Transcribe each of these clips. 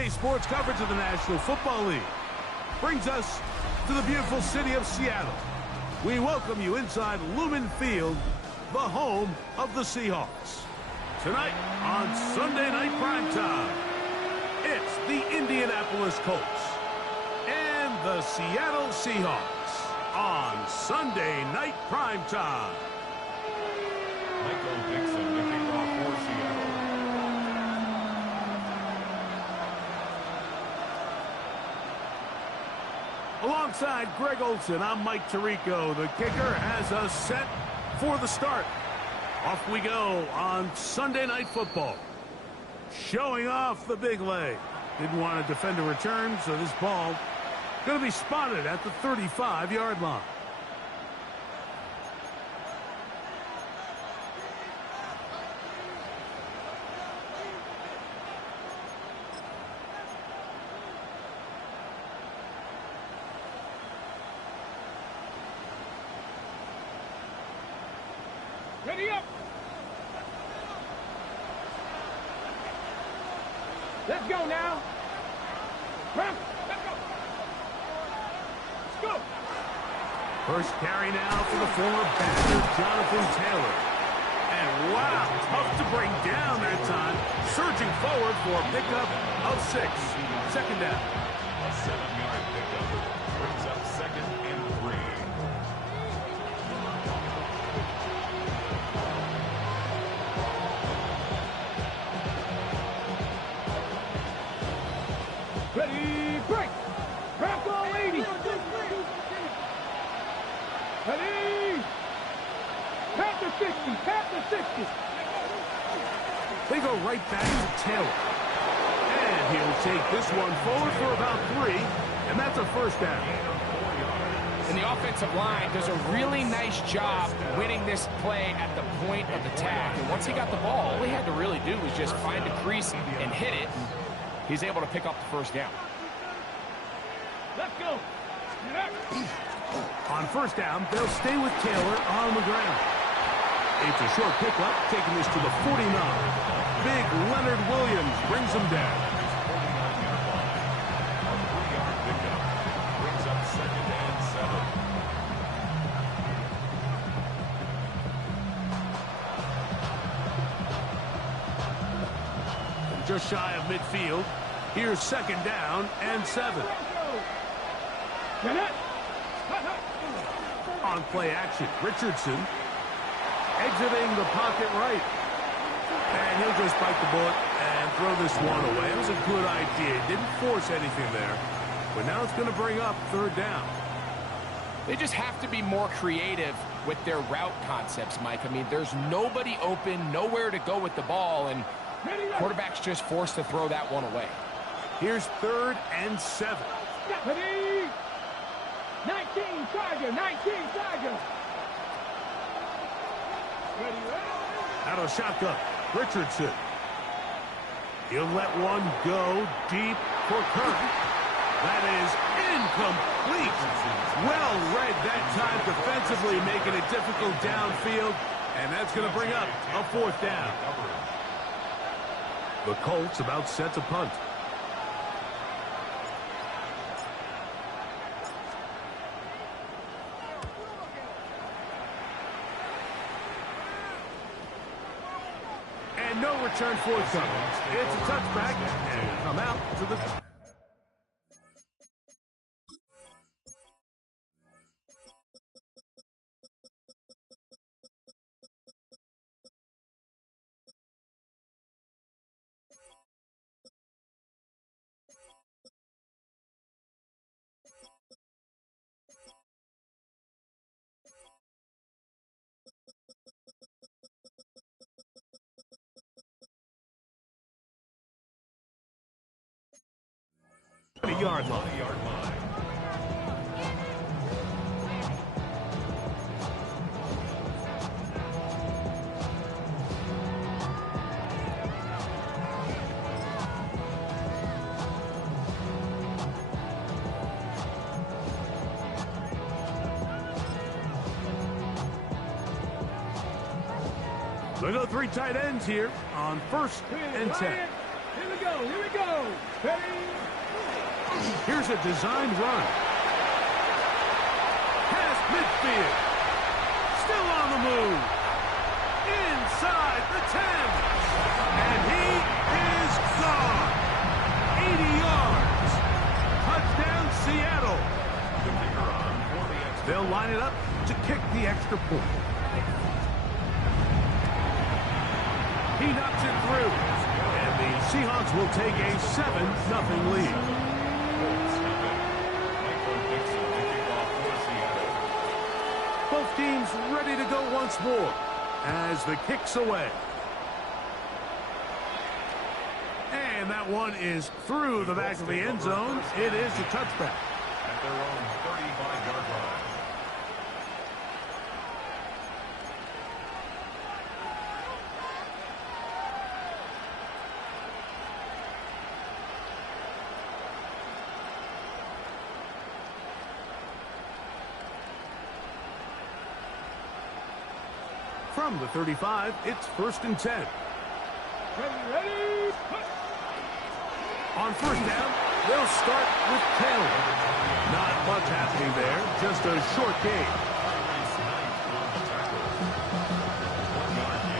NBA sports coverage of the National Football League brings us to the beautiful city of Seattle. We welcome you inside Lumen Field, the home of the Seahawks. Tonight on Sunday Night Primetime, it's the Indianapolis Colts and the Seattle Seahawks on Sunday Night Primetime. Michael Dixon kicking off for Seattle. Alongside Greg Olson, I'm Mike Tirico. The kicker has us set for the start. Off we go on Sunday Night Football. Showing off the big leg. Didn't want to defend a return, so this ball going to be spotted at the 35-yard line. Ready up. Let's go now. Let's go. Let's go. First carry now for the former Badger, Jonathan Taylor. And wow, tough to bring down that time. Surging forward for a pickup of 6. Second down. A 7-yard pickup brings up 2nd and 3. Ready, break. Back on 80. Ready. Pat the 60. Pat the 60. They go right back to Taylor. And he'll take this one forward for about 3. And that's a first down. And the offensive line does a really nice job winning this play at the point of attack. And once he got the ball, all he had to really do was just find the crease and hit it. He's able to pick up the first down. Let's go. On first down, they'll stay with Taylor on the ground. It's a short pickup, taking this to the 49. Big Leonard Williams brings him down. A 3-yard pickup brings up 2nd and 7. Just shy of midfield. Here's 2nd down and 7. On play action, Richardson exiting the pocket right. And he'll just bite the bullet and throw this one away. It was a good idea. Didn't force anything there. But now it's going to bring up 3rd down. They just have to be more creative with their route concepts, Mike. I mean, there's nobody open, nowhere to go with the ball, and quarterback's just forced to throw that one away. Here's 3rd and 7. Ready. 19 Tiger. 19 Tiger. Ready. Out of shotgun, Richardson. He'll let one go deep for Kirk. That is incomplete. Well read that time defensively, making it difficult downfield. And that's going to bring up a 4th down. The Colts about set to punt. And no return forthcoming. It's a touchback and come out to the... yard line. They go 3 tight ends here on 1st and 10. Here we go. Here we go. Ready? Here's a designed run. Past midfield. Still on the move. Inside the 10. And he is gone. 80 yards. Touchdown, Seattle. They'll line it up to kick the extra point. He knocks it through. And the Seahawks will take a 7-0 lead. Both teams ready to go once more as the kick's away. And that one is through the back of the end zone. It is a touchback. At their own 35-yard line. From the 35, it's 1st and 10. Ready? On first down, they'll start with Taylor. Not much happening there, just a short gain.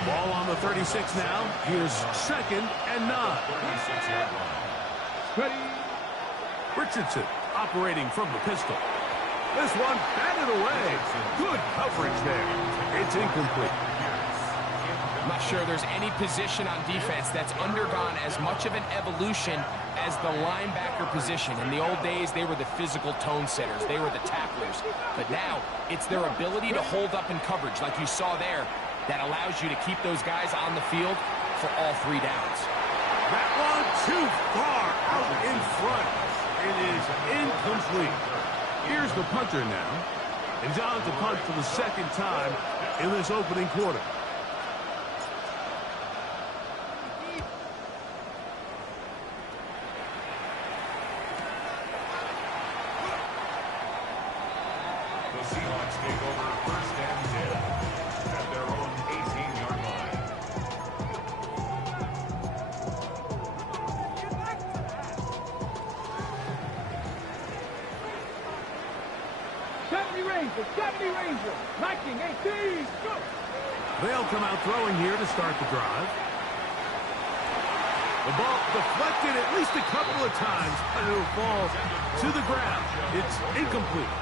Ball on the 36 now. Here's 2nd and 9. Ready? Richardson operating from the pistol. This one batted away. Good coverage there. It's incomplete. I'm not sure there's any position on defense that's undergone as much of an evolution as the linebacker position. In the old days, they were the physical tone setters. They were the tacklers. But now, it's their ability to hold up in coverage, like you saw there, that allows you to keep those guys on the field for all 3 downs. That one too far out in front. It is incomplete. Here's the punter now. And John's to punt for the 2nd time in this opening quarter. The Seahawks take over 1st and 10 at their own 18-yard line. Ranger. 1918. Go. They'll come out throwing here to start the drive. The ball deflected at least a couple of times, and it will fall to the ground. It's incomplete.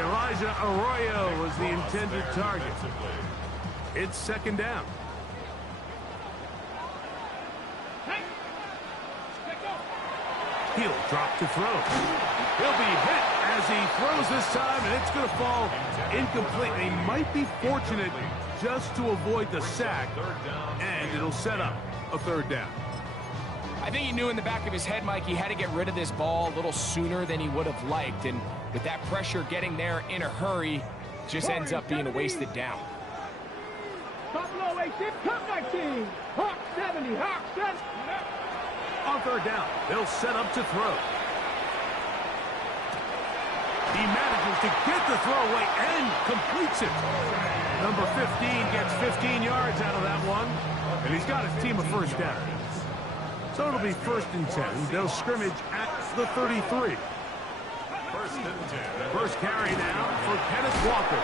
Elijah Arroyo was the intended target. It's 2nd down. He'll drop to throw. He'll be hit as he throws this time, and it's going to fall incomplete. They might be fortunate just to avoid the sack, and it'll set up a 3rd down. I think he knew in the back of his head, Mike, he had to get rid of this ball a little sooner than he would have liked. And with that pressure getting there in a hurry, just ends up being a wasted down. Buffalo 18, Cup 19. Hawk 70, Hawk 70. On 3rd down, they'll set up to throw. He manages to get the throw away and completes it. Number 15 gets 15 yards out of that one, and he's got his team a 1st down. So it'll be 1st and 10. They'll scrimmage at the 33. 1st and 10. First carry now for Kenneth Walker.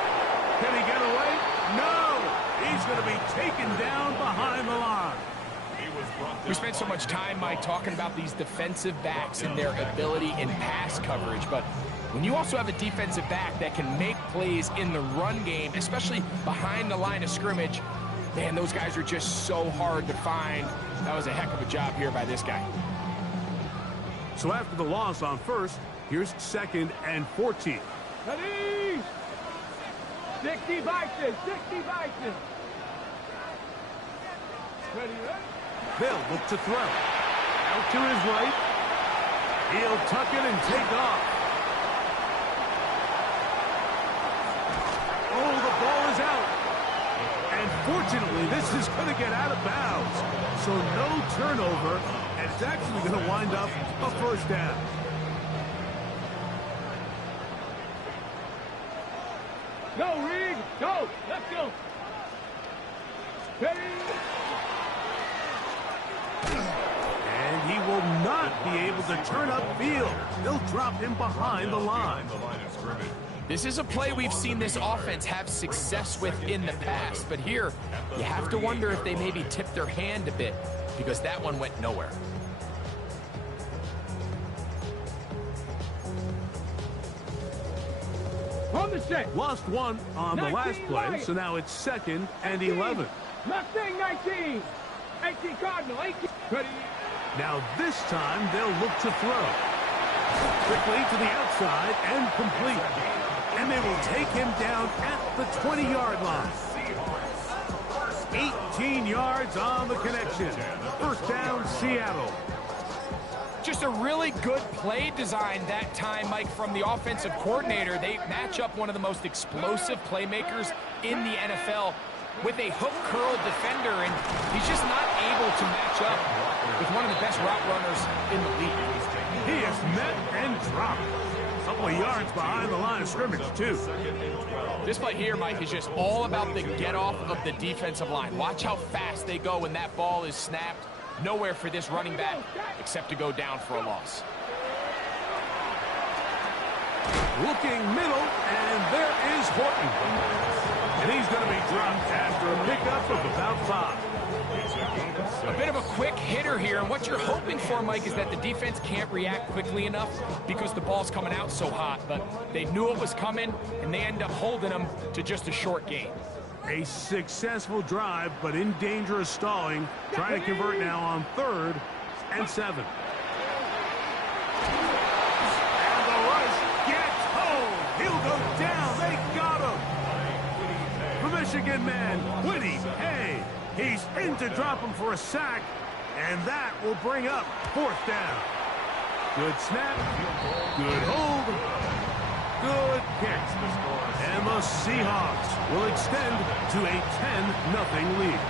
Can he get away? No! He's going to be taken down behind the line. We spent so much time, Mike, talking about these defensive backs and their ability in pass coverage, but when you also have a defensive back that can make plays in the run game, especially behind the line of scrimmage, man, those guys are just so hard to find. That was a heck of a job here by this guy. So after the loss on 1st, here's 2nd and 14. Ready? 60 Vikings, 60 Vikings. Ready, They'll look to throw. Out to his right. He'll tuck it and take off. Oh, the ball is out. And fortunately, this is going to get out of bounds. So no turnover, and it's actually going to wind up a 1st down. Go, Reed. Go. Let's go. Ready? And will not be able to turn upfield. They'll drop him behind the line. This is a play we've seen this offense have success with in the past, but here you have to wonder if they maybe tipped their hand a bit because that one went nowhere. On the set. Lost one on the last play, so now it's 2nd and 11. Mustang 19. 18 Cardinal. 18. Ready. Now this time they'll look to throw. Quickly to the outside and complete. And they will take him down at the 20-yard line. 18 yards on the connection. First down, Seattle. Just a really good play design that time, Mike, from the offensive coordinator. They match up one of the most explosive playmakers in the NFL with a hook curl defender, and he's just not able to match up with one of the best route runners in the league. He is met and dropped. A couple of yards behind the line of scrimmage, too. This play here, Mike, is just all about the get-off of the defensive line. Watch how fast they go when that ball is snapped. Nowhere for this running back except to go down for a loss. Looking middle, and there is Horton. And he's going to be dropped after a pickup of about 5. A bit of a quick hitter here, and what you're hoping for, Mike, is that the defense can't react quickly enough because the ball's coming out so hot. But they knew it was coming, and they end up holding them to just a short gain. A successful drive, but in danger of stalling. Trying to convert now on 3rd and 7. And the rush gets home. He'll go down. They got him. The Michigan man, Whitty, hey, he's in to drop him for a sack, and that will bring up 4th down. Good snap. Good hold. Good kick. And the Seahawks will extend to a 10-0 lead.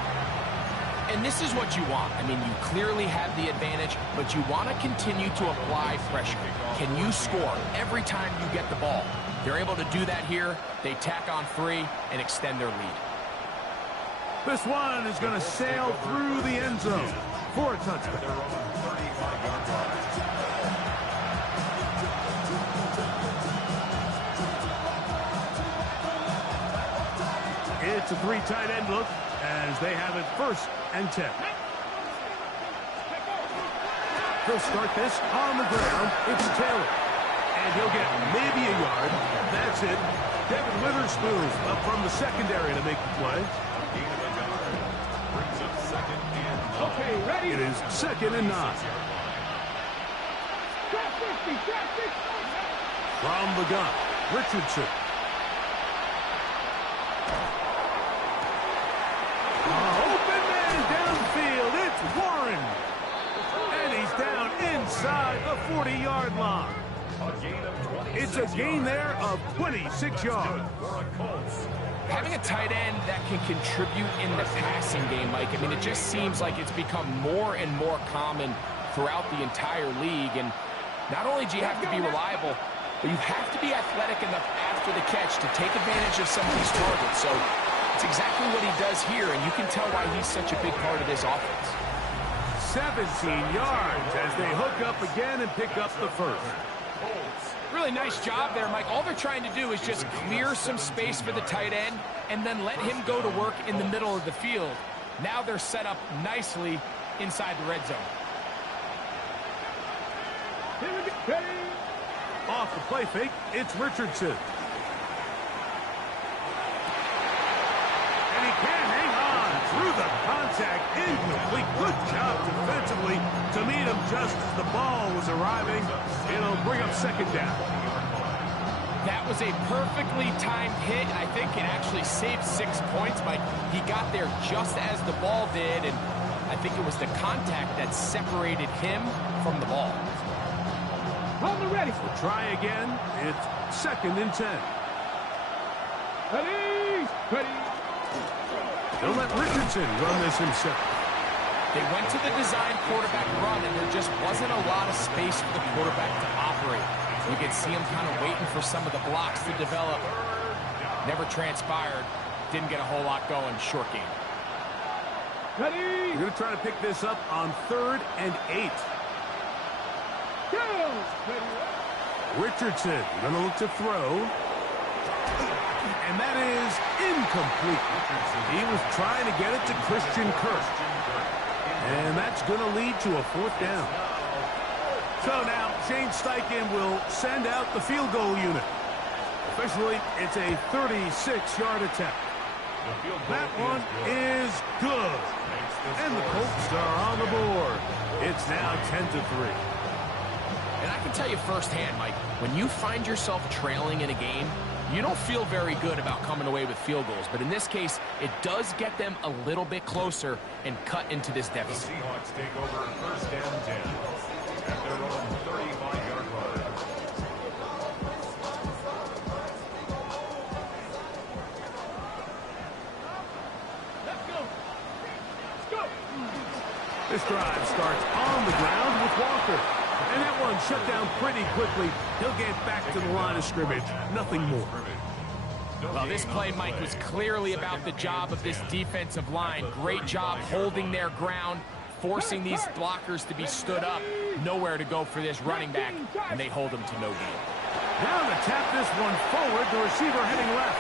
And this is what you want. I mean, you clearly have the advantage, but you want to continue to apply pressure. Can you score every time you get the ball? They're able to do that here. They tack on 3 and extend their lead. This one is going to sail through the end zone for a touchdown. It's a 3 tight end look as they have it 1st and 10. He'll start this on the ground. It's Taylor. And he'll get maybe a yard. That's it. David Witherspoon up from the secondary to make the play. Okay, ready. It is 2nd and 9. From the gun, Richardson. Open man downfield. It's Warren. And he's down inside the 40-yard line. It's a gain there of 26 yards. Having a tight end that can contribute in the passing game, Mike, I mean, it just seems like it's become more and more common throughout the entire league. And not only do you have to be reliable, but you have to be athletic enough after the catch to take advantage of some of these targets. So it's exactly what he does here, and you can tell why he's such a big part of this offense. 17 yards as they hook up again and pick up the 1st. Really nice job there, Mike. All they're trying to do is just clear some space for the tight end and then let him go to work in the middle of the field. Now they're set up nicely inside the red zone. Off the play fake, it's Richardson. And he can't hang on through the contact. Incomplete. Good job defensively to meet him just as the ball was arriving. It'll bring up 2nd down. That was a perfectly timed hit, and I think it actually saved 6 points, Mike. He got there just as the ball did, and I think it was the contact that separated him from the ball. On the ready. We'll try again. It's 2nd and 10. Ready. Ready. He'll let Richardson run this himself. They went to the design quarterback run, and there just wasn't a lot of space for the quarterback to operate. You could see him kind of waiting for some of the blocks to develop. Never transpired. Didn't get a whole lot going. Short game. Ready. You're going to try to pick this up on 3rd and 8. Richardson going to look to throw. And that is incomplete. He was trying to get it to Christian Kirk. And that's going to lead to a 4th down. So now Shane Steichen will send out the field goal unit. Officially, it's a 36-yard attempt. That one is good. And the Colts are on the board. It's now 10-3. And I can tell you firsthand, Mike, when you find yourself trailing in a game, you don't feel very good about coming away with field goals. But in this case, it does get them a little bit closer and cut into this deficit. The Seahawks take over 1st and 10 at their own 35-yard line. Let's go. Let's go. This drive starts on the ground with Walker. And that one shut down pretty quickly. He'll get back to the line of scrimmage. Nothing more. Well, this play, Mike, was clearly about the job of this defensive line. Great job holding their ground, forcing these blockers to be stood up. Nowhere to go for this running back, and they hold him to no gain. Now to tap this one forward, the receiver heading left.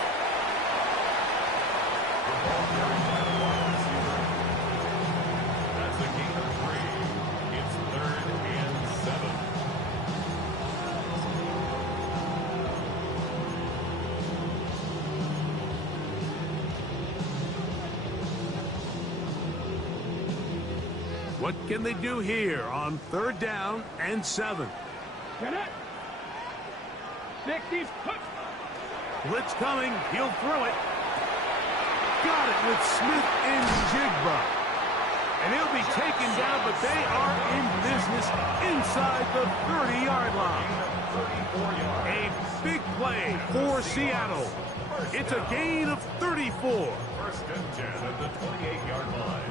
That's a gain of 3. It's 3rd and 7. What can they do here on 3rd down and 7? Get it. 60. Blitz coming. He'll throw it. Got it with Smith and Jigba. And he'll be taken down, but they are in business inside the 30-yard line. A big play for Seattle. It's a gain of 34. 1st and 10 at the 28-yard line.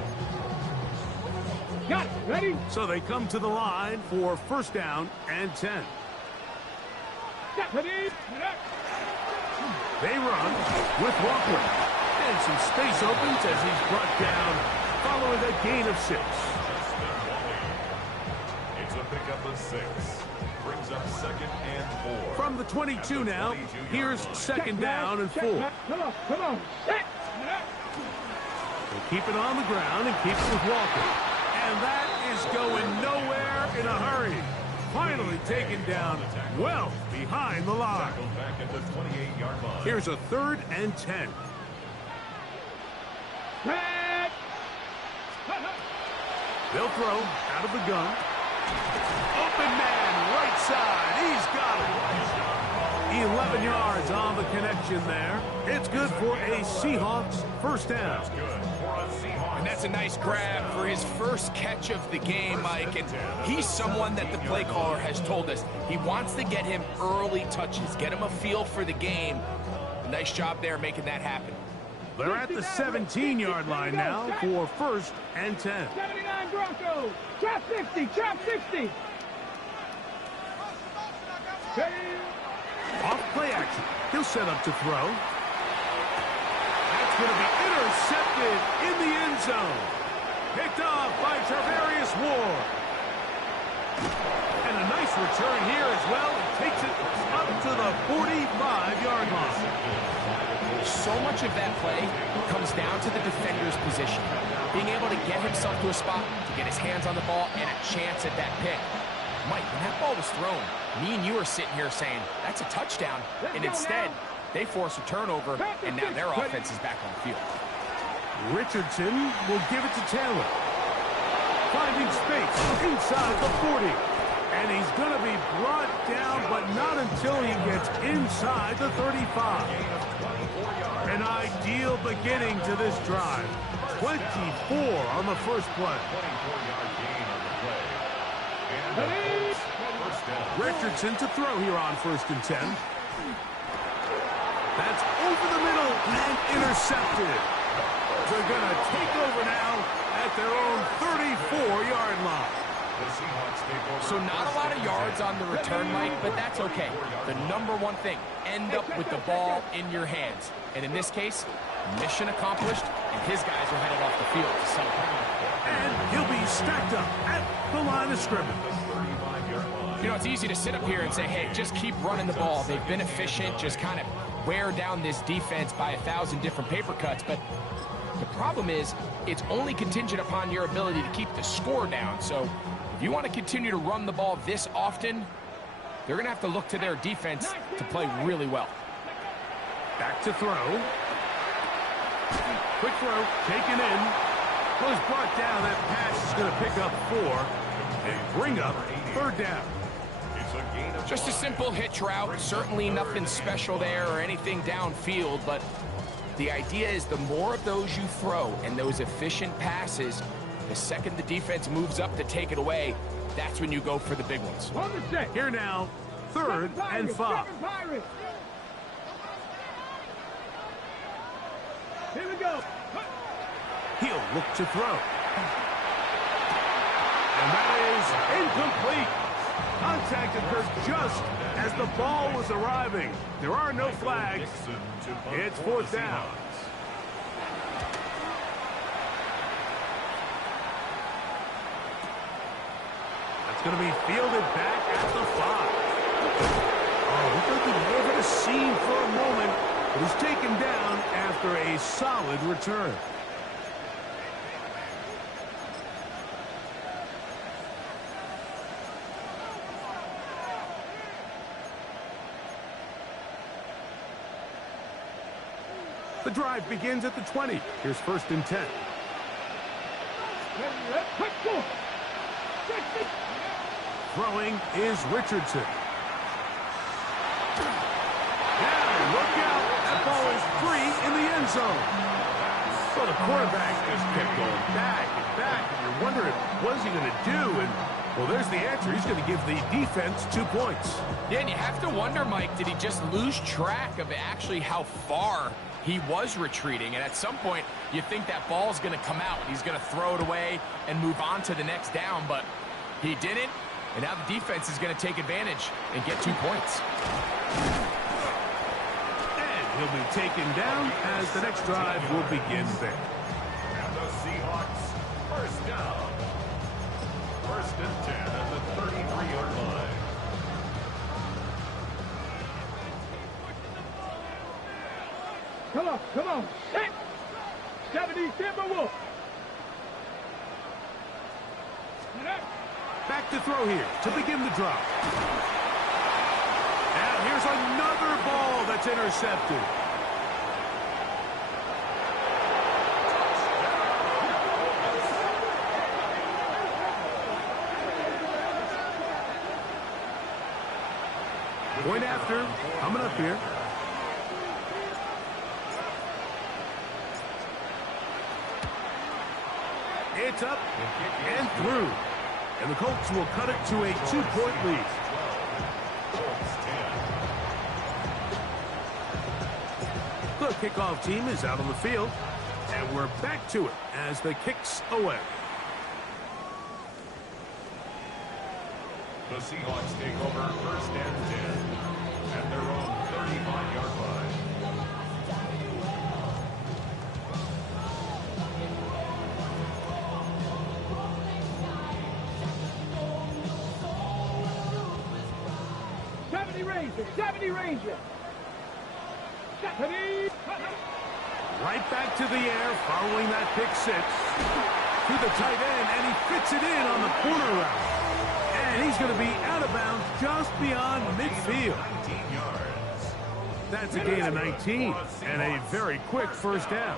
Got it. Ready? So they come to the line for 1st down and 10. Ready? They run with Walker. And some space opens as he's brought down following a gain of 6. It's a pickup of 6. Brings up 2nd and 4. From the 22 now, here's 2nd down and 4. Come on. Come on. Set. They keep it on the ground and keep it with Walker. And that is going nowhere in a hurry. Finally taken down well behind the line. Back at the 28-yard line. Here's a 3rd and 10. Set. They'll throw out of the gun. Open man, right side. He's got it. 11 yards on the connection there. It's good for a Seahawks 1st down. And that's a nice grab for his first catch of the game, Mike. And he's someone that the play caller has told us he wants to get him early touches, get him a feel for the game. Nice job there making that happen. They're at the 17-yard line now for 1st and 10. 79 Broncos. Trap 60. Trap 60. Off play action. He'll set up to throw. That's going to be intercepted in the end zone. Picked off by Travarius Ward. And a nice return here as well. He takes it up to the 45-yard line. So much of that play comes down to the defender's position. Being able to get himself to a spot, to get his hands on the ball, and a chance at that pick. Mike, when that ball was thrown, me and you are sitting here saying, that's a touchdown. And instead, they force a turnover, and now their offense is back on the field. Richardson will give it to Taylor. Finding space inside the 40. And he's going to be brought down, but not until he gets inside the 35. An ideal beginning to this drive. 24 on the first play. 24-yard gain on the play. And first down. Richardson to throw here on 1st and 10. That's over the middle and intercepted. They're going to take over now at their own 34-yard line. So not a lot of yards on the return, Mike, but that's okay. The number one thing, end up with the ball in your hands. And in this case, mission accomplished, and his guys are headed off the field to celebrate. And he'll be stacked up at the line of scrimmage. 35-yard line. You know, it's easy to sit up here and say, hey, just keep running the ball. They've been efficient, just kind of wear down this defense by 1,000 different paper cuts. But the problem is, it's only contingent upon your ability to keep the score down. So if you want to continue to run the ball this often, they're going to have to look to their defense to play really well. Back to throw. Quick throw, taken in. Was brought down. That pass is going to pick up 4 and bring up 3rd down. Just a simple hitch route. Certainly nothing special there or anything downfield, but the idea is the more of those you throw and those efficient passes, the second the defense moves up to take it away, that's when you go for the big ones. Here now, 3rd and 5. Here we go. He'll look to throw. And that is incomplete. Contact occurred just as the ball was arriving. There are no flags. It's 4th down. That's going to be fielded back at the 5. Oh, looked like he may have hit a seam for a moment, but he's taken down after a solid return. The drive begins at the 20. Here's 1st and 10. Throwing is Richardson. Now, look out. That ball is free in the end zone. Well, the quarterback just kept going back and back, and you're wondering, what is he going to do? And, well, there's the answer. He's going to give the defense 2 points. Yeah, and you have to wonder, Mike, did he just lose track of actually how far he was retreating? And at some point, you think that ball's going to come out. He's going to throw it away and move on to the next down, but he didn't. And now the defense is going to take advantage and get 2 points. And he'll be taken down as the next drive will begin there. And the Seahawks, 1st down. 1st and 10 at the 33-yard line. Come on. Hit. 70 Timberwolves. Back to throw here to begin the drive. And here's another ball that's intercepted. Point after, coming up here. It's up and through. And the Colts will cut it to a 2-point lead. The kickoff team is out on the field. And we're back to it as the kick's away. The Seahawks take over 1st and 10 at their own 35-yard line. Ranger, 70 Ranger. 70. Right back to the air following that pick 6. To the tight end, and he fits it in on the corner route. And he's going to be out of bounds just beyond midfield. 19 yards. That's a gain of 19 and a very quick 1st down.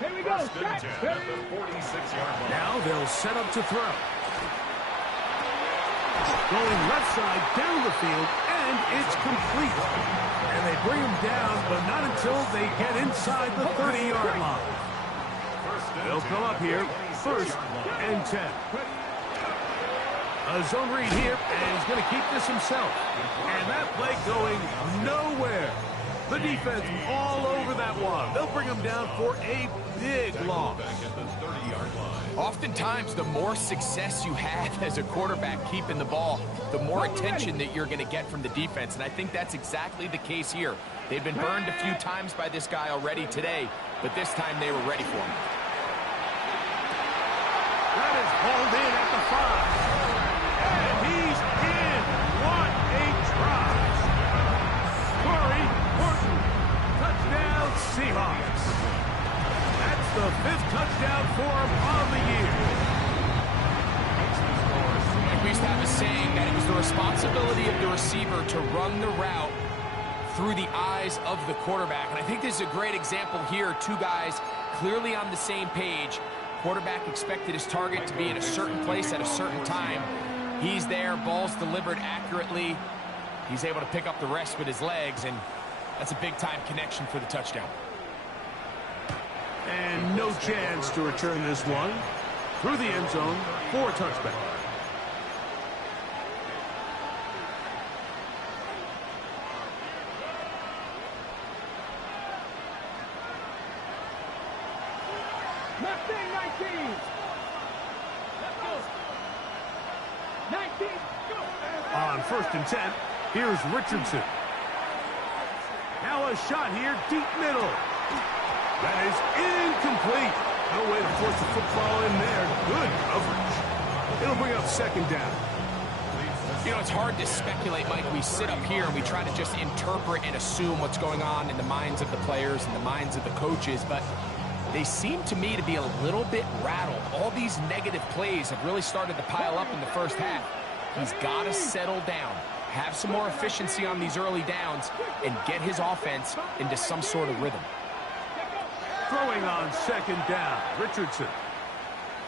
Here we go. 1st and 10 at the 46-yard line. Now they'll set up to throw. Going left side down the field, and it's complete. And they bring him down, but not until they get inside the 30-yard line. They'll come up here, 1st and 10. A zone read here, and he's going to keep this himself. And that play going nowhere. The defense all over that one. They'll bring him down for a big loss. Oftentimes, the more success you have as a quarterback keeping the ball, the more attention that you're going to get from the defense. And I think that's exactly the case here. They've been burned a few times by this guy already today, but this time they were ready for him. That is hauled in at the 5. And he's responsibility of the receiver to run the route through the eyes of the quarterback. And I think this is a great example here. Two guys clearly on the same page. Quarterback expected his target to be in a certain place at a certain time. He's there, ball's delivered accurately. He's able to pick up the rest with his legs, and that's a big-time connection for the touchdown. And no chance to return this one through the end zone for a touchback. Mustang 19. Let's go. 19. Go. On 1st and 10, here's Richardson. Now a shot here, deep middle. That is incomplete. No way to force the football in there. Good coverage. It'll bring up 2nd down. You know, it's hard to speculate, Mike. We sit up here and we try to just interpret and assume what's going on in the minds of the players and the minds of the coaches, but they seem to me to be a little bit rattled. All these negative plays have really started to pile up in the first half. He's got to settle down, have some more efficiency on these early downs, and get his offense into some sort of rhythm. Throwing on 2nd down, Richardson.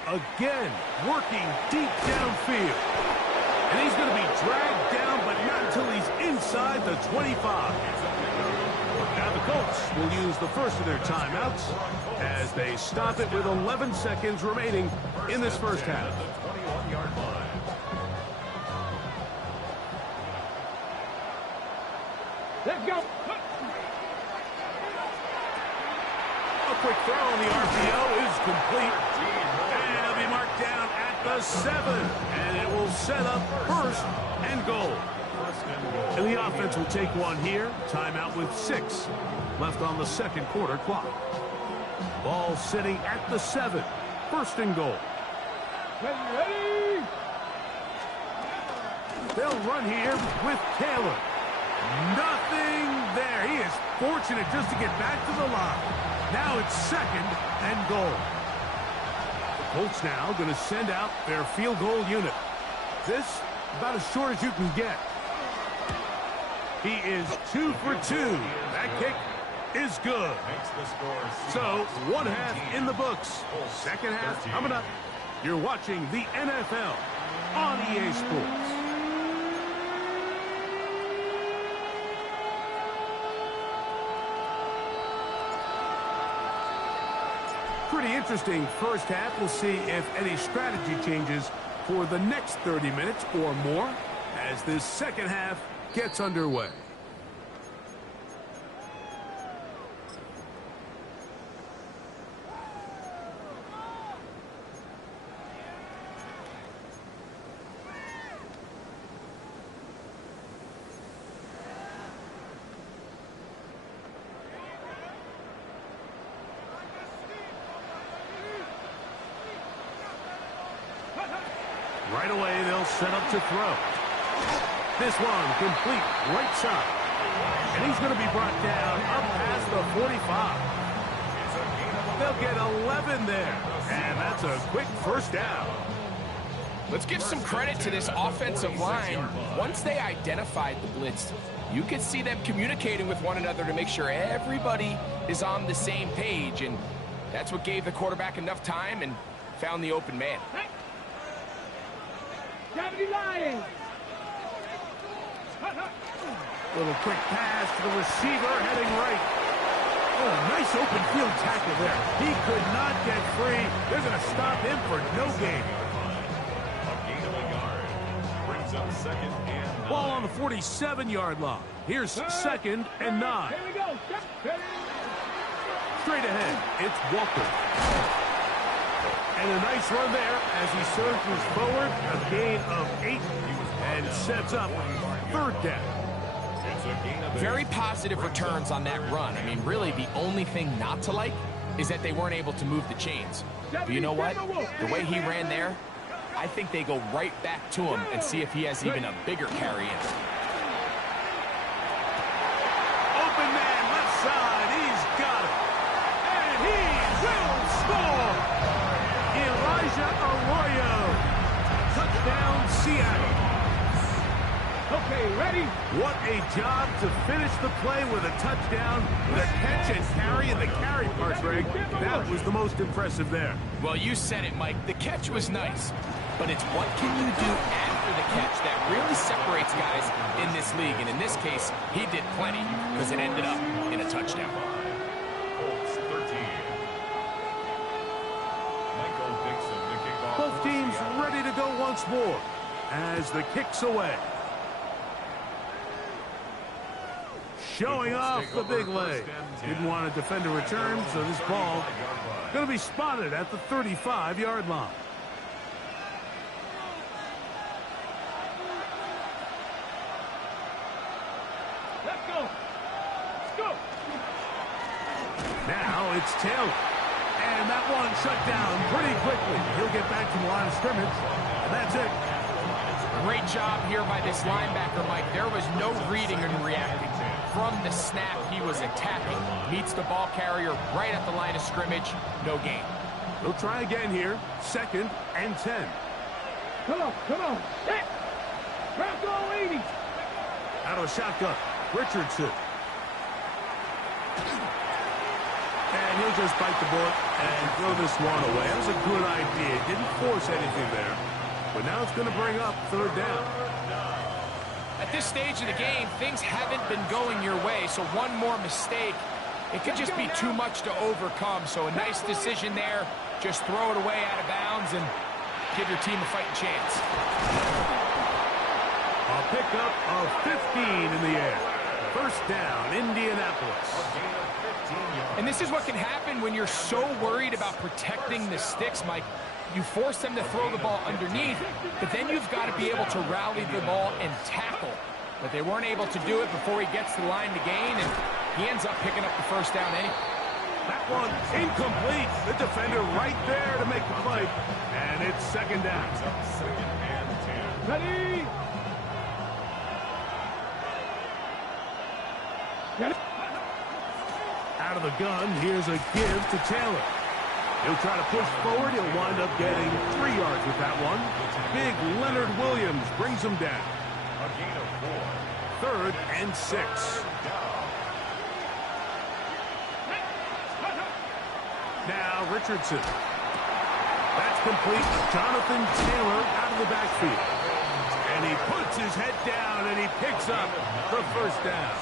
Again, working deep downfield. And he's going to be dragged down, but not until he's inside the 25. Now the Colts will use the first of their timeouts as they stop it with 11 seconds remaining in this first half. Let's go. A quick throw on the RPO is complete. And it'll be marked down at the 7. And it will set up 1st and goal. And the offense will take one here. Timeout with 6 left on the 2nd quarter clock. Ball sitting at the 7. 1st and goal. Ready. They'll run here with Taylor. Nothing there. He is fortunate just to get back to the line. Now it's 2nd and goal. The Colts now going to send out their field goal unit. This about as short as you can get. He is 2 for 2. That kick is good. So 1 half in the books. 2nd half coming up. You're watching the NFL on EA Sports. Pretty interesting first half. We'll see if any strategy changes for the next 30 minutes or more as this 2nd half gets underway. Right away, they'll set up to throw. This one complete, right side. And he's going to be brought down up past the 45. They'll get 11 there. And that's a quick 1st down. Let's give some credit to this offensive line. Once they identified the blitz, you could see them communicating with one another to make sure everybody is on the same page. And that's what gave the quarterback enough time and found the open man. Lions. Little quick pass to the receiver heading right. Oh, nice open field tackle there. He could not get free. They're going to stop him for no gain. Ball on the 47-yard line. Here's 2nd and 9. Here we go. Straight ahead, it's Walker. And a nice run there as he surges forward. A gain of 8 and sets up 3rd down. Very positive returns on that run. I mean, really, the only thing not to like is that they weren't able to move the chains. But you know what? The way he ran there, I think they go right back to him and see if he has even a bigger carry in. Open man, left side. He's got it. And he will score. Elijah Arroyo. Touchdown, Seattle. Okay, ready? What a job to finish the play with a touchdown, the catch and carry, and the carry part, Greg. That was the most impressive there. Well, you said it, Mike. The catch was nice, but it's what can you do after the catch that really separates guys in this league. And in this case, he did plenty because it ended up in a touchdown. Colts 13. Michael Dixon, the kickoff. Both teams ready to go once more as the kick's away. Showing off the big leg. Didn't want to defend a return, so this ball going to be spotted at the 35-yard line. Let's go. Let's go. Now it's Taylor. And that one shut down pretty quickly. He'll get back to the line of scrimmage, and that's it. Great job here by this linebacker, Mike. There was no reading and reacting. From the snap, he was attacking. Meets the ball carrier right at the line of scrimmage. No gain. They'll try again here. 2nd and 10. Come on, come on. Set. Bronco 80. Out of the shotgun. Richardson. And he'll just bite the bullet and throw this one away. That was a good idea. Didn't force anything there. But now it's going to bring up 3rd down. At this stage of the game, things haven't been going your way, so one more mistake, it could just be too much to overcome. So a nice decision there. Just throw it away out of bounds and give your team a fighting chance. A pickup of 15 in the air. 1st down, Indianapolis. And this is what can happen when you're so worried about protecting the sticks, Mike. You force them to throw the ball underneath, but then you've got to be able to rally the ball and tackle. But they weren't able to do it before he gets to the line to gain, and he ends up picking up the 1st down anyway. That one incomplete. The defender right there to make the play. And it's 2nd down. 2nd and 10. Ready? Get it. Out of the gun, here's a give to Taylor. He'll try to push forward. He'll wind up getting 3 yards with that one. Big Leonard Williams brings him down. A gain of 4. 3rd and 6. Now Richardson. That's complete. Jonathan Taylor out of the backfield. And he puts his head down and he picks up the 1st down.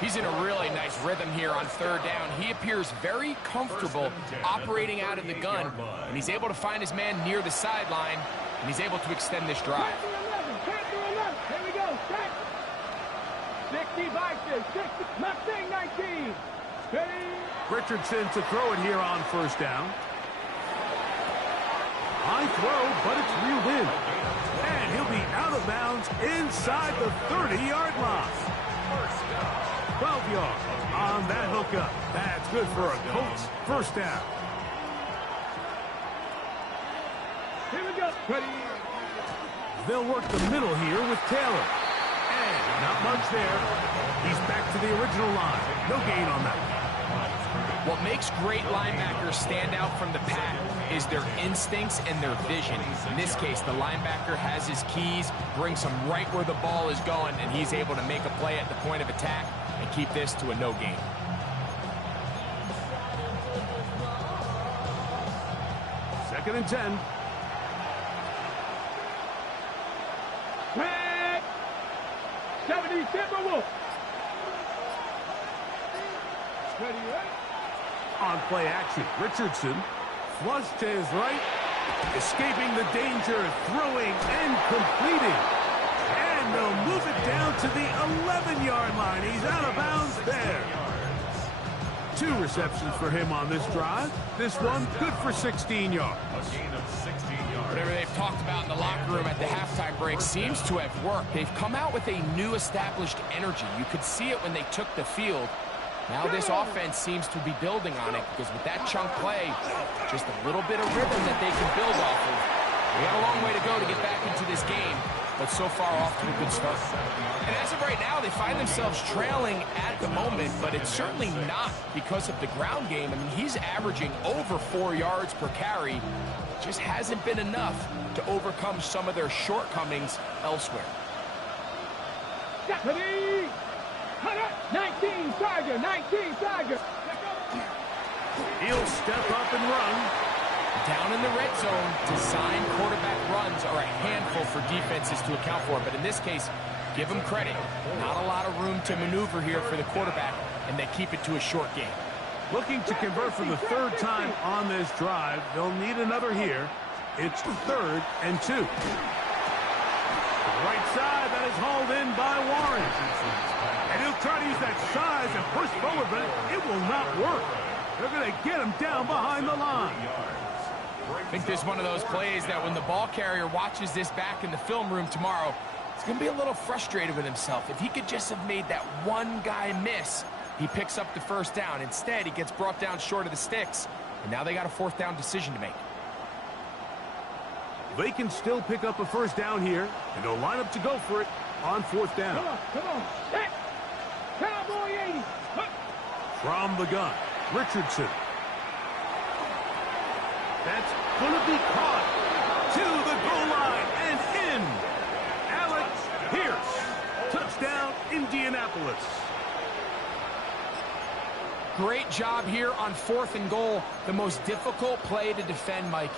He's in a really nice rhythm here on 3rd down. He appears very comfortable operating out of the gun, and he's able to find his man near the sideline, and he's able to extend this drive. Here we go. 60 Vikings. 60. Mustang 19. Ready? Richardson to throw it here on 1st down. High throw, but it's reeled in. And he'll be out of bounds inside the 30-yard line. 12 yards on that hookup. That's good for a Colts 1st down. Here we go. Ready? They'll work the middle here with Taylor. And not much there. He's back to the original line. No gain on that. What makes great linebackers stand out from the pack is their instincts and their vision. In this case, the linebacker has his keys, brings him right where the ball is going, and he's able to make a play at the point of attack and keep this to a no gain. Second and 10. Red. 70 Timberwolves. Ready, right? On play action, Richardson flush to his right, escaping the danger, throwing and completing. And they'll move it down to the 11-yard line. He's out of bounds there. 2 receptions for him on this drive. This one good for 16 yards. A gain of 16 yards. Whatever they've talked about in the locker room at the halftime break seems to have worked. They've come out with a new established energy. You could see it when they took the field. Now this offense seems to be building on it because with that chunk play, just a little bit of rhythm that they can build off of. They got a long way to go to get back into this game, but so far off to a good start. And as of right now, they find themselves trailing at the moment, but it's certainly not because of the ground game. I mean, he's averaging over 4 yards per carry. Just hasn't been enough to overcome some of their shortcomings elsewhere. Ready? 19 Tiger, 19 Tiger. He'll step up and run. Down in the red zone, design quarterback runs are a handful for defenses to account for. But in this case, give them credit. Not a lot of room to maneuver here for the quarterback, and they keep it to a short game. Looking to convert for the third time on this drive. They'll need another here. It's 3rd and 2. Right side, that is hauled in by Warren. And he'll try to use that size and push forward, but it will not work. They're going to get him down behind the line. I think this is one of those plays that when the ball carrier watches this back in the film room tomorrow, he's going to be a little frustrated with himself. If he could just have made that one guy miss, he picks up the first down. Instead, he gets brought down short of the sticks, and now they got a 4th down decision to make. They can still pick up a first down here, and they'll line up to go for it on 4th down. Come on. Set. Cowboy 80. From the gun, Richardson. That's going to be caught to the goal line and in. Alex Pierce. Touchdown, Indianapolis. Great job here on 4th and goal. The most difficult play to defend, Mike,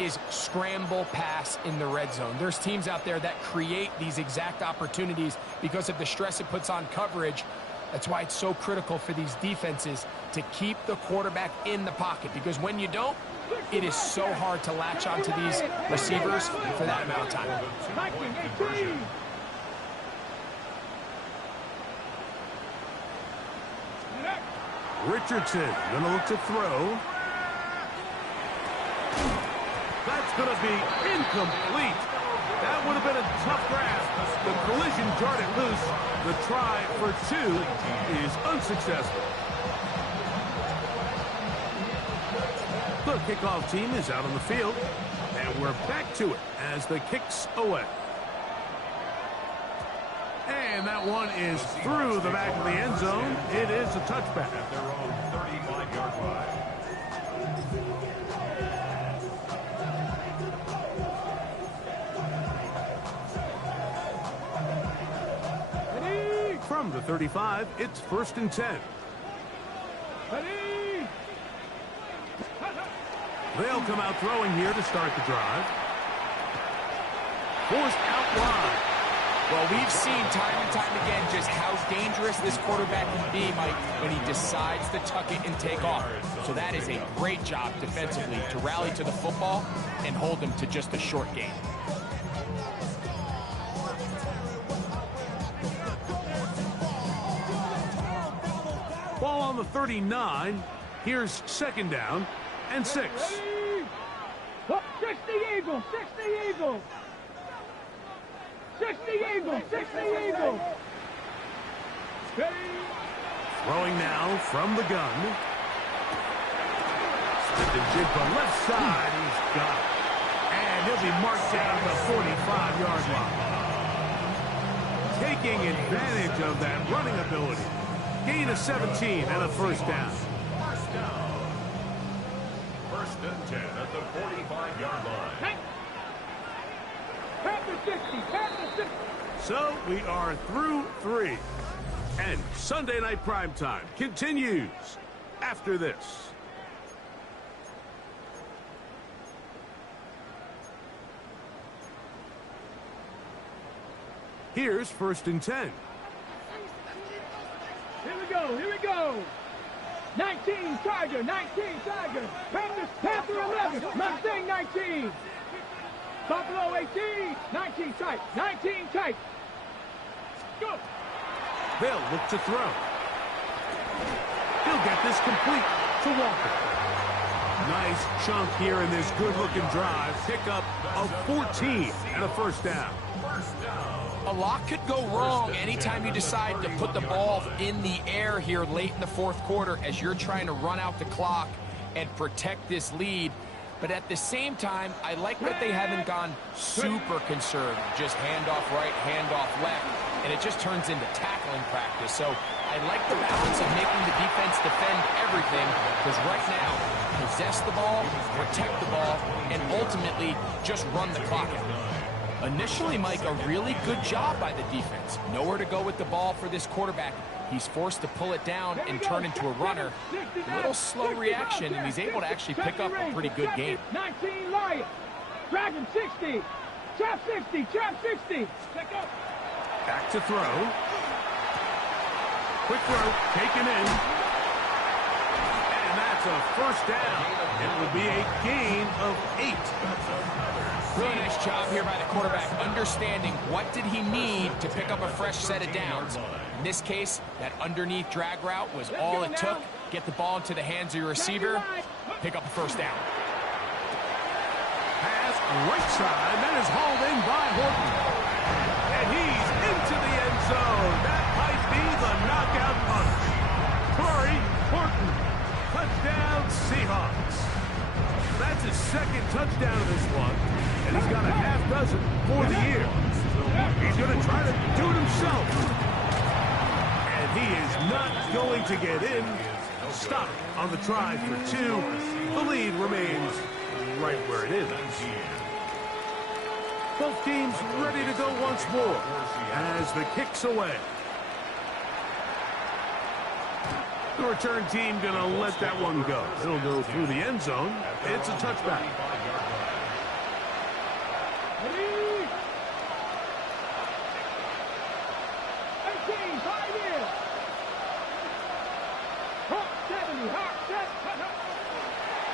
is scramble pass in the red zone. There's teams out there that create these exact opportunities because of the stress it puts on coverage. That's why it's so critical for these defenses to keep the quarterback in the pocket, because when you don't, it is so hard to latch onto these receivers for that amount of time. Richardson going to look to throw. That's going to be incomplete. That would have been a tough grasp. The collision jarred it loose. The try for 2 is unsuccessful. The kickoff team is out on the field, and we're back to it as the kick's away. And that one is through the back of the end zone. It is a touchback. At their own 35-yard line. From the 35, it's 1st and 10. Ready? They'll come out throwing here to start the drive. Forced out wide. Well, we've seen time and time again just how dangerous this quarterback can be, Mike, when he decides to tuck it and take off. So that is a great job defensively to rally to the football and hold them to just a short gain. Ball on the 39. Here's 2nd down and 6. Ready? Oh, 60 Eagle, 60 Eagle. 60 Eagle, 60 Eagle. Ready? Throwing now from the gun. Split and jig to left side. He's got it. And he'll be marked down at the 45-yard line. Taking advantage of that running ability. Gain of 17 and a 1st down. 1st and 10 at the 45-yard line. Hey. Pass the 60, pass the 60. So we are through 3. And Sunday Night Primetime continues after this. Here's 1st and 10. Here we go. 19 Tiger, 19 Tiger. Panther 11, Mustang 19. Buffalo 18, 19 tight, 19 tight. Go. They'll look to throw. He'll get this complete to Walker. Nice chunk here in this good-looking drive. Pick up of 14 and a 1st down. A lot could go wrong anytime you decide to put the ball in the air here late in the 4th quarter as you're trying to run out the clock and protect this lead. But at the same time, I like that they haven't gone super conservative. Just handoff right, handoff left, and it just turns into tackling practice. So I like the balance of making the defense defend everything, because right now, possess the ball, protect the ball, and ultimately just run the clock out. Initially, Mike, a really good job by the defense. Nowhere to go with the ball for this quarterback. He's forced to pull it down and turn into a runner. A little slow reaction, and he's able to actually pick up a pretty good game. 19 Lions. Drag him 60. Trap 60. Trap 60. Check up. Back to throw. Quick throw. Taken in. And that's a first down. It will be a gain of 8. Really nice job here by the quarterback, understanding what did he need to pick up a fresh set of downs. In this case, that underneath drag route was all it took. Get the ball into the hands of your receiver, pick up a first down. Pass right side, that is hauled in by Horton. And he's into the end zone. That might be the knockout punch. Corey Horton, touchdown Seahawks. That's his second touchdown of this one, and he's got a half dozen for the year. He's going to try to do it himself. And he is not going to get in. Stop on the try for 2. The lead remains right where it is. Both teams ready to go once more as the kick's away. The return team going to let that one go. It'll go through the end zone. It's a touchback.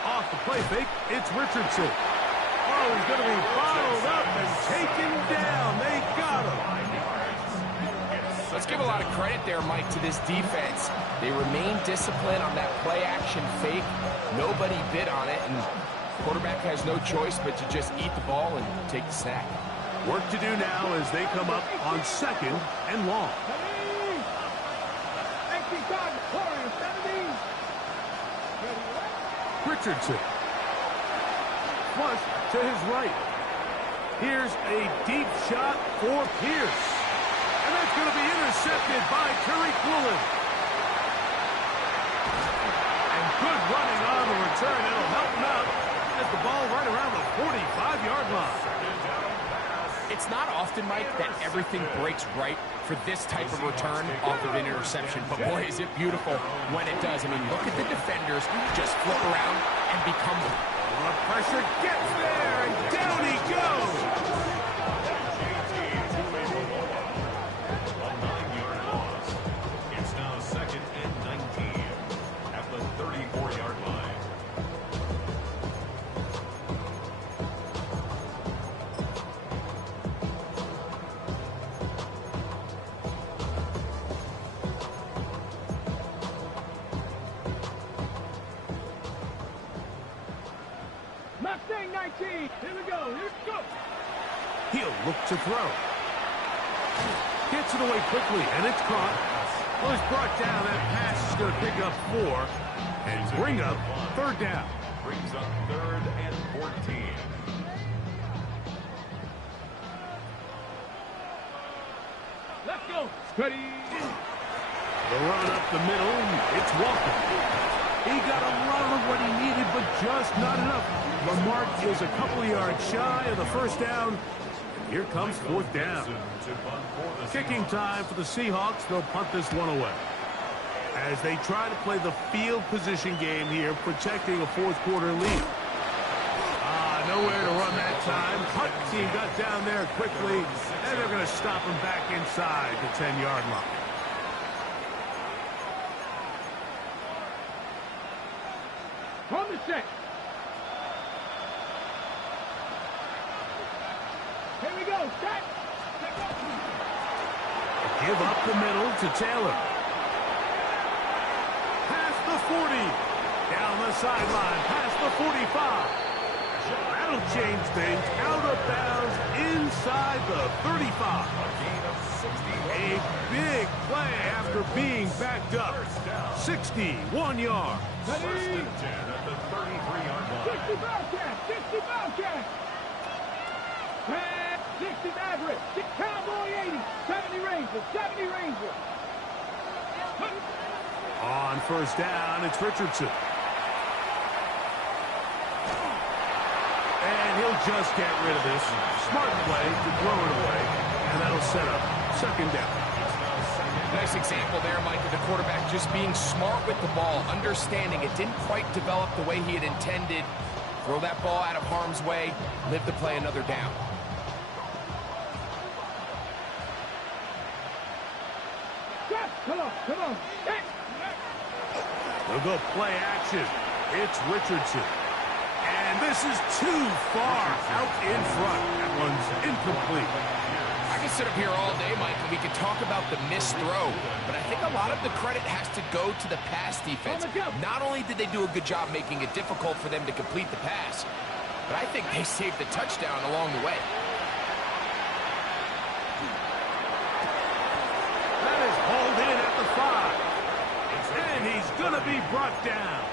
Off the play fake, it's Richardson. Oh, he's going to be bottled up and taken down. They got him. Let's give a lot of credit there, Mike, to this defense. They remain disciplined on that play-action fake. Nobody bid on it, and the quarterback has no choice but to just eat the ball and take the sack. Work to do now as they come up on 2nd and long. Richardson. Flush to his right. Here's a deep shot for Pierce. And that's going to be intercepted by Tariq Woolen. And good running on the return. It'll help him out. Get the ball right around the 45-yard line. It's not often, Mike, that everything breaks right for this type of return off of an interception. But, boy, is it beautiful when it does. I mean, look at the defenders just flip around and become them. The pressure gets there, and down he goes. It's now 2nd and 19 at the 34-yard line. Mustang 19. Here we go. Here we go. He'll look to throw. Gets it away quickly, and it's caught. Well, he's brought down. That pass is going to pick up 4 and bring up 3rd down. Brings up 3rd and 14. Let's go. Ready. The run up the middle. It's Walker. He got a lot of what he needed, but just not enough. The mark is a couple of yards shy of the first down. And here comes 4th down. Kicking time for the Seahawks. They'll punt this one away. As they try to play the field position game here, protecting a 4th quarter lead. Nowhere to run that time. Punt team got down there quickly, and they're going to stop him back inside the 10-yard line. From the set. Here we go. Set. Give up the middle to Taylor. Past the 40. Down the sideline. Past the 45. That'll change things. Out of bounds inside the 35. A big play after being backed up. 61 yards. 1st and 10 at the 33-yard line. 60 Bobcat. 60 Bobcat. 60 Maverick. Cowboy 80. 70 Ranger. 70 Ranger. On first down, it's Richardson. And he'll just get rid of this. Smart play to throw it away, and that'll set up second down. Nice example there, Mike, of the quarterback just being smart with the ball, understanding it didn't quite develop the way he had intended. Throw that ball out of harm's way, live to play another down. Come on, come on. They'll go play action. It's Richardson. And this is too far out in front. That one's incomplete. I can sit up here all day, Mike, and we can talk about the missed throw, but I think a lot of the credit has to go to the pass defense. Not only did they do a good job making it difficult for them to complete the pass, but I think they saved the touchdown along the way. That is hauled in at the 5. And he's going to be brought down.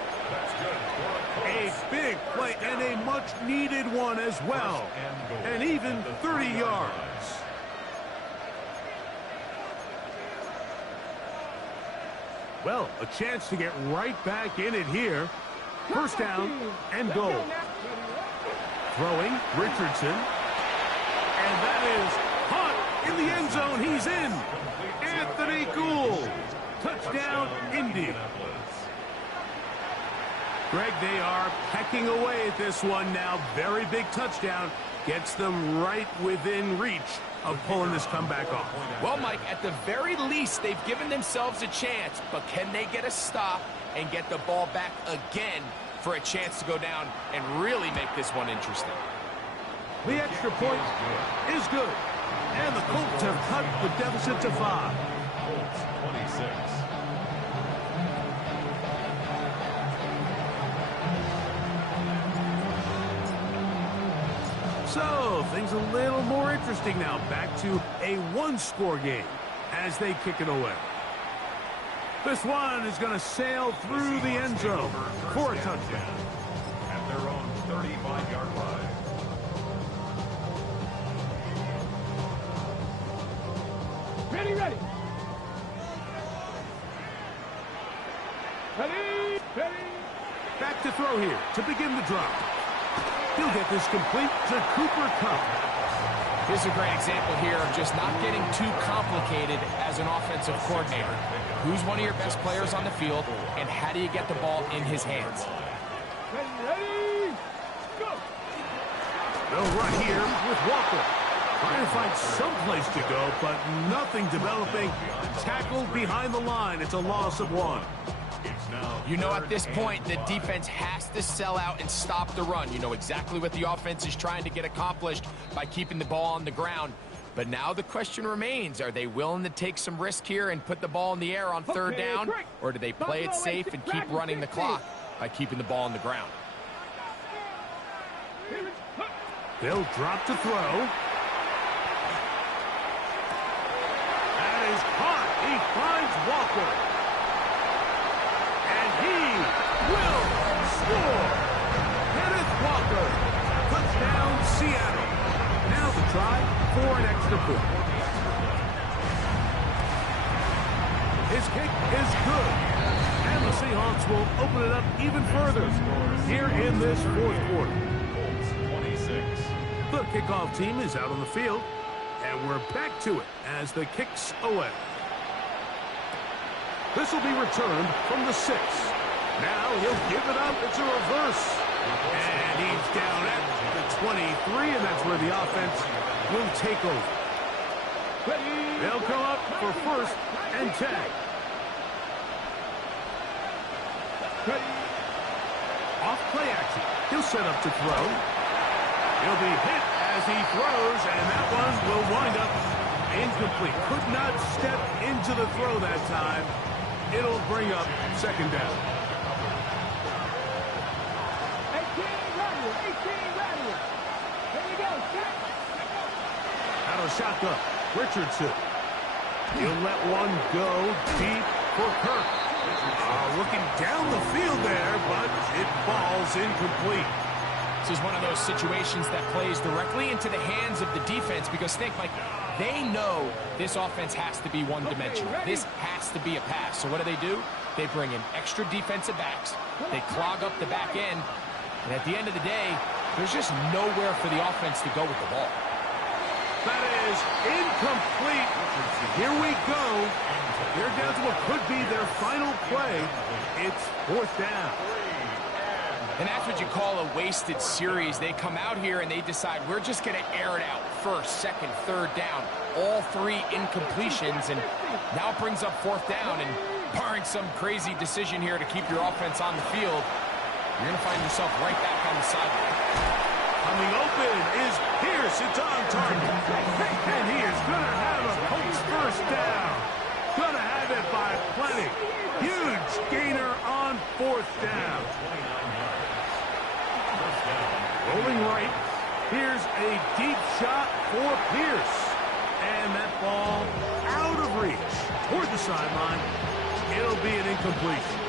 A big play and a much-needed one as well. And even 30 yards. Well, a chance to get right back in it here. First down and goal. Throwing, Richardson. And that is caught in the end zone. He's in. Anthony Gould. Touchdown, Indy. Greg, they are pecking away at this one now. Very big touchdown. Gets them right within reach of pulling this comeback off. Well, Mike, at the very least, they've given themselves a chance, but can they get a stop and get the ball back again for a chance to go down and really make this one interesting? The extra point is good. And the Colts have cut the deficit to 5. Colts 26. So, things a little more interesting now. Back to a one-score game as they kick it away. This one is going to sail through the end zone for a touchdown. At their own 35-yard line. Ready, ready. Ready, ready. Back to throw here to begin the drive. He'll get this complete to Cooper Kupp. This is a great example here of just not getting too complicated as an offensive coordinator. Who's one of your best players on the field, and how do you get the ball in his hands? Ready, ready. Go. They'll run here with Walker. Trying to find some place to go, but nothing developing. Tackled behind the line. It's a loss of 1. You know, at this point, the defense has to sell out and stop the run. You know exactly what the offense is trying to get accomplished by keeping the ball on the ground. But now the question remains, are they willing to take some risk here and put the ball in the air on third down? Or do they play it safe and keep running the clock by keeping the ball on the ground? They'll drop to throw. That is caught. He finds Walker. And he will score. Kenneth Walker. Touchdown, Seattle. Now the try for an extra point. His kick is good. And the Seahawks will open it up even further here in this fourth quarter. The kickoff team is out on the field, and we're back to it as the kick's away. This will be returned from the 6. Now he'll give it up. It's a reverse. And he's down at the 23, and that's where the offense will take over. They'll come up for first and 10. Off play action. He'll set up to throw. He'll be hit as he throws, and that one will wind up incomplete. Could not step into the throw that time. It'll bring up second down. 18 ready. Here we go. Out of shotgun, Richardson. He'll let one go deep for Kirk. Looking down the field there, but it falls incomplete. This is one of those situations that plays directly into the hands of the defense because think, Mike, they know this offense has to be one-dimensional. This has to be a pass. So what do? They bring in extra defensive backs. They clog up the back end. And at the end of the day, There's just nowhere for the offense to go with the ball. That is incomplete. Here we go. They're down to what could be their final play. It's 4th down. And that's what you call a wasted series. They come out here and they decide we're just going to air it out. 1st, 2nd, 3rd down. All 3 incompletions. And now it brings up 4th down. And barring some crazy decision here to keep your offense on the field, you're going to find yourself right back on the sideline. Coming open is Pierce. It's on target. And he is going to have a Colts 1st down. Going to have it by plenty. Huge gainer on 4th down. Rolling right. Here's a deep shot for Pierce. And that ball out of reach toward the sideline. It'll be an incompletion.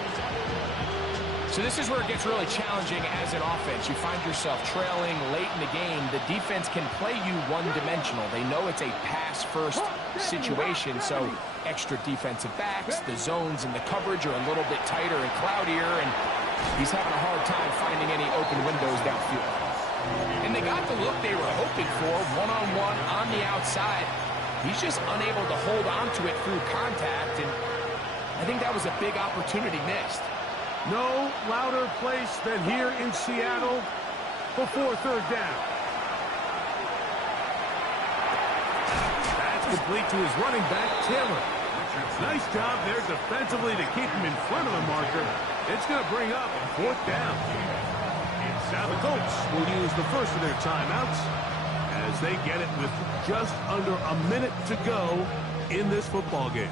So this is where it gets really challenging as an offense. You find yourself trailing late in the game. The defense can play you one-dimensional. They know it's a pass-first situation, so extra defensive backs, the zones and the coverage are a little bit tighter and cloudier, and he's having a hard time finding any open windows downfield. And they got the look they were hoping for, one-on-one on the outside. He's just unable to hold on to it through contact, and I think that was a big opportunity missed. No louder place than here in Seattle before 3rd down. That's complete to his running back, Taylor. Nice job there defensively to keep him in front of the marker. It's going to bring up 4th down. Now the Colts will use the first of their timeouts as they get it with just under a minute to go in this football game.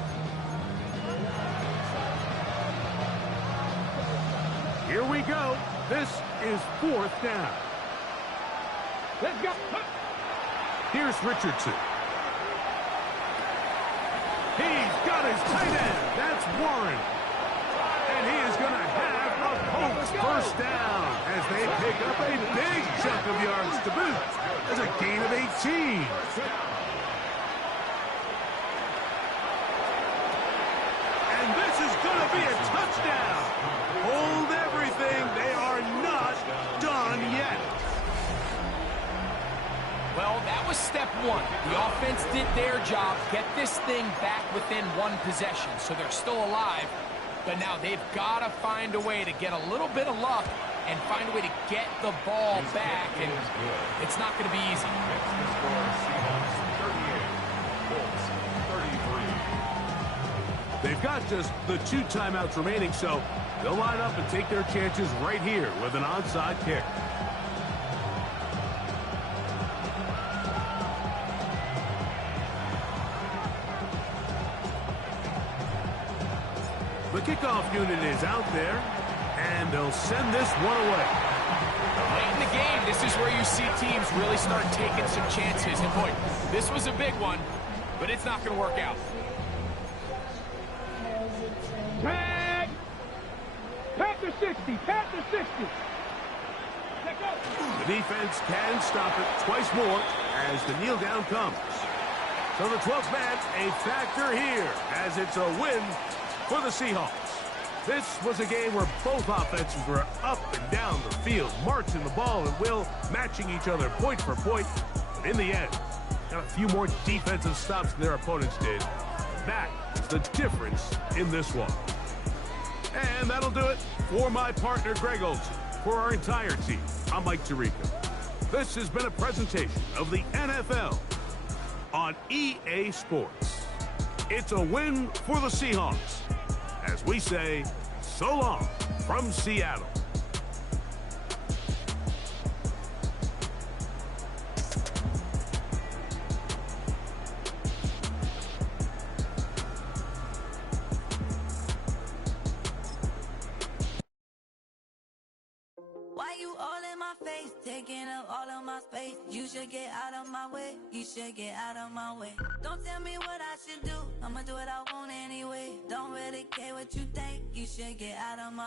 Here we go. This is 4th down. Let's go. Here's Richardson. He's got his tight end. That's Warren. And he is going to have a Colts 1st down as they pick up a big chunk of yards to boot. There's a gain of 18. And this is going to be a touchdown. Hold everything. They are not done yet. Well, that was step 1. The offense did their job, get this thing back within 1 possession, so they're still alive. But now they've got to find a way to get a little bit of luck and find a way to get the ball back, and it's not going to be easy. They've got just the 2 timeouts remaining, so they'll line up and take their chances right here with an onside kick. The kickoff unit is out there, and they'll send this one away. Late in the game, this is where you see teams really start taking some chances. And boy, this was a big one, but it's not going to work out. Tag. Panther 60. Panther 60. The defense can stop it twice more as the kneel down comes. So the 12th man, a factor here as it's a win for the Seahawks. This was a game where both offenses were up and down the field, marching the ball at will, matching each other point for point. But in the end, got a few more defensive stops than their opponents did. That is the difference in this one. And that'll do it for my partner, Greg Olson. For our entire team, I'm Mike Tirico. This has been a presentation of the NFL on EA Sports. It's a win for the Seahawks, as we say, so long from Seattle. Why you all in my face, taking up all of my space? You should get out of my way, you should get out of my way. Don't tell me what I should do, I'ma do what I want anyway. Don't really care what you think, you should get out of my way.